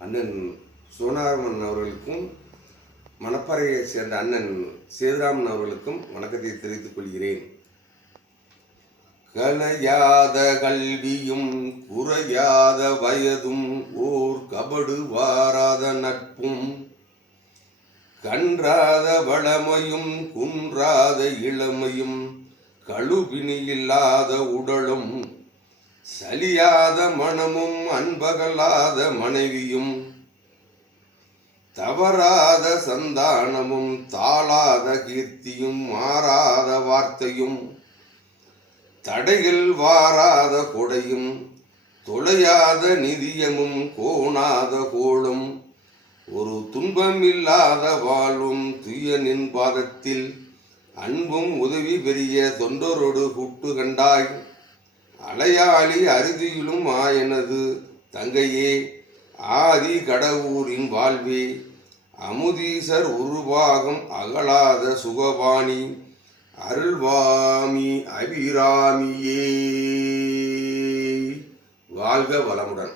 அண்ணன் சோனாரமன் அவர்களுக்கும் மணப்பாறையை சேர்ந்த அண்ணன் சேதுராமன் அவர்களுக்கும் வணக்கத்தை தெரிவித்துக் கொள்கிறேன். கலையாத கல்வியும் குறையாத வயதும் ஓர் கபடு வாராத நட்பும் கன்றாத வளமையும் குன்றாத இளமையும் கழுவினி இல்லாத உடலும் சலியாத மனமும் அன்பகலாத மனைவியும் தவறாத சந்தானமும் தாளாத கீர்த்தியும் மாறாத வார்த்தையும் தடைகள் வாராத கொடையும் தொலையாத நிதியமும் கோணாத கோளும் ஒரு துன்பமில்லாத வாழும் துயனின் பாதத்தில் அன்பும் உதவி பெரிய தொண்டரோடு கூட்டு கண்டாய். அலையாளி அறுதியிலும் ஆயனது தங்கையே ஆதி கடவுரின் வாழ்வே அமுதீசர் உருவாகம் அகலாத சுகபாணி அருள்வாமி அபிராமியே. வாழ்க வளமுடன்.